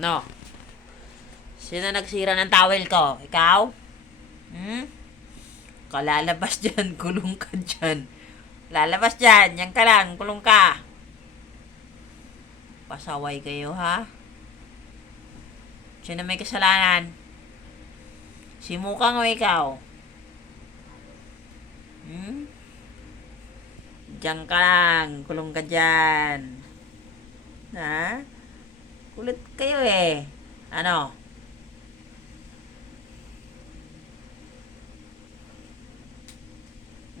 No. Sino nagsira ng towel ko? Ikaw? Kalalabas dyan. Kulong ka dyan. Lalabas dyan. Yan ka lang. Kulong ka. Pasaway kayo, ha? Sino may kasalanan? Si Mukang o ikaw? Diyan ka lang. Kulong ka dyan. Ha? Kulit kayo eh. Ano?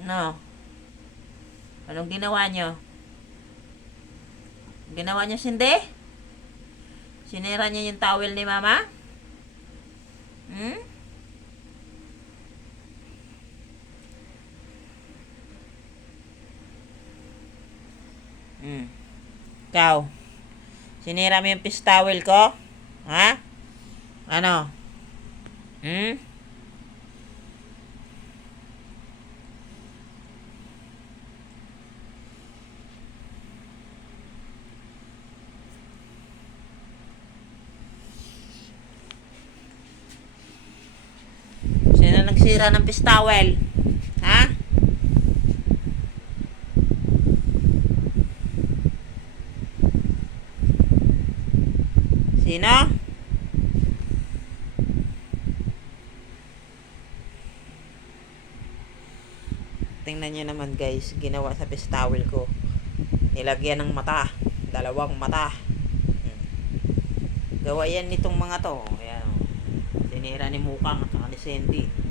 No. Anong ginawa nyo? Ginawa nyo sindi? Sinira nyo yung towel ni mama? Hmm? Ikaw, sinira mo yung fish towel ko? Ha? Ano? Hmm? Sino nagsira ng fish towel? Ha? Sino? Tingnan nyo naman guys, ginawa sa fish towel ko. Nilagyan ng mata. Dalawang mata. Gawa yan nitong mga to. Ayan. Sinira ni Mukang at ni Sandy.